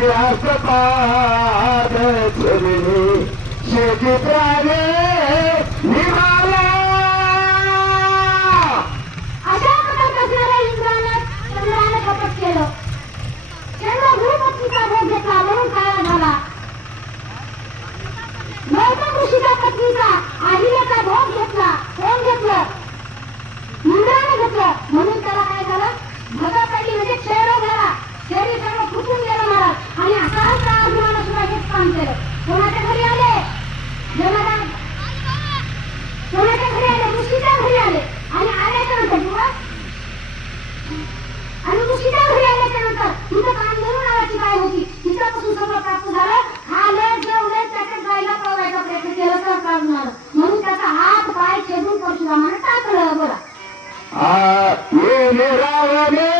व्यासपाद चरणी शेजित्राने निघाला. अशा प्रकारच्या असणाऱ्या इंद्राने कपट केलं. चंद्र गुरुपत्नीचा भोग घेतला म्हणून काळा झाला. गौतम ऋषीच्या पत्नीचा आहिलेचा भोग घेतला. कोण घेतलं? इंद्राने घेतलं म्हणून त्याला काय झालं? भगा पडली म्हणजे क्षयरोग झाला. शरीर सर्व फुटून गेलं महाराज. आणि असाच अर्जुनानं सुद्धा हेच काम केलं. कोणाच्या घरी आले? जनार्दन कोणाच्या घरी आले? ऋषीच्या घरी आले. आणि आल्याच्या नंतर किंवा आणि ऋषीच्या घरी आल्याच्या नंतर तिथं कामधेनू नावाची गाय होती. तिच्यापासून सगळं प्राप्त झालं. खाले जेवले त्याच्यात गायला पळवायचा प्रयत्न केला तर काम झालं. म्हणून त्याचा हात पाय छेदून परशुरामाने टाकलं. बरं ये रावणे